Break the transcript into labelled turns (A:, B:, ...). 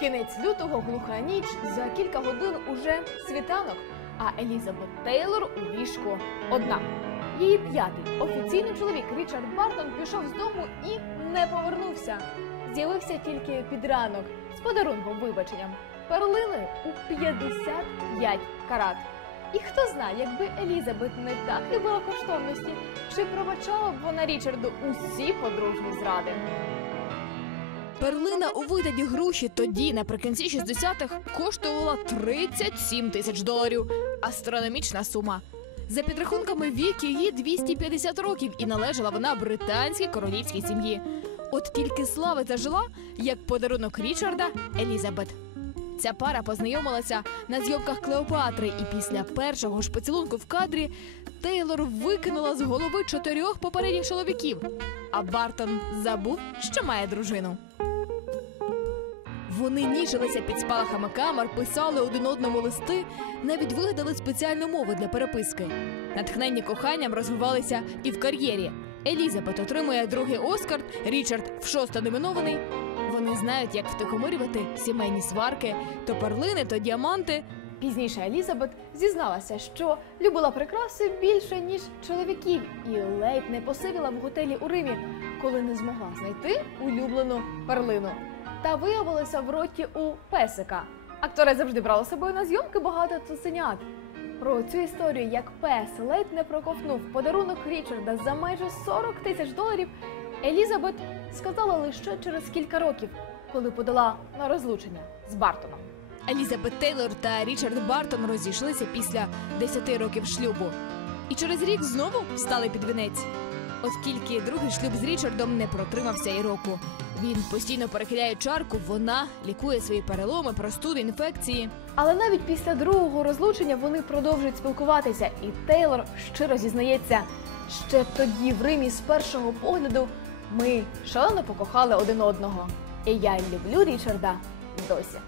A: Кінець лютого глуха ніч за кілька годин уже світанок, а Елізабет Тейлор у ліжку одна. Її п'ятий офіційний чоловік Річард Бартон пішов з дому і не повернувся. З'явився тільки під ранок з подарунком вибаченням. Перлини у 55 карат. І хто знає, якби Елізабет не так любила коштовності, чи пробачала б вона Річарду усі подружні зради.
B: Перлина у вигляді груші тоді, наприкінці 60-х, коштувала 37 тисяч доларів. Астрономічна сума. За підрахунками вік її 250 років, і належала вона британській королівській сім'ї. От тільки слави зажила як подарунок Річарда Елізабет. Ця пара познайомилася на зйомках Клеопатри, і після першого ж поцілунку в кадрі Тейлор викинула з голови чотирьох попередніх чоловіків. А Бартон забув, що має дружину. Вони ніжилися під спалахами камер, писали один одному листи, навіть вигадали спеціальну мову для переписки. Натхненні коханням розвивалися і в кар'єрі. Елізабет отримує другий Оскар, Річард в шосте номінований. Вони знають, як втихомирювати сімейні сварки, то перлини, то діаманти.
A: Пізніше Елізабет зізналася, що любила прикраси більше ніж чоловіків, і ледь не посивіла в готелі у Римі, коли не змогла знайти улюблену перлину. Та виявилася в роті у песика. Актори завжди брали з собою на зйомки багато цуценят. Про цю історію, як пес ледь не проковтнув подарунок Річарда за майже 40 тисяч доларів, Елізабет сказала лише через кілька років, коли подала на розлучення з Бартоном.
B: Елізабет Тейлор та Річард Бартон розійшлися після 10 років шлюбу. І через рік знову стали під вінець. От тільки другий шлюб з Річардом не протримався і року. Він постійно перехиляє чарку, вона лікує свої переломи, простуди, інфекції.
A: Але навіть після другого розлучення вони продовжують спілкуватися, і Тейлор щиро зізнається, ще тоді в Римі з першого погляду ми шалено покохали один одного. І я люблю Річарда досі.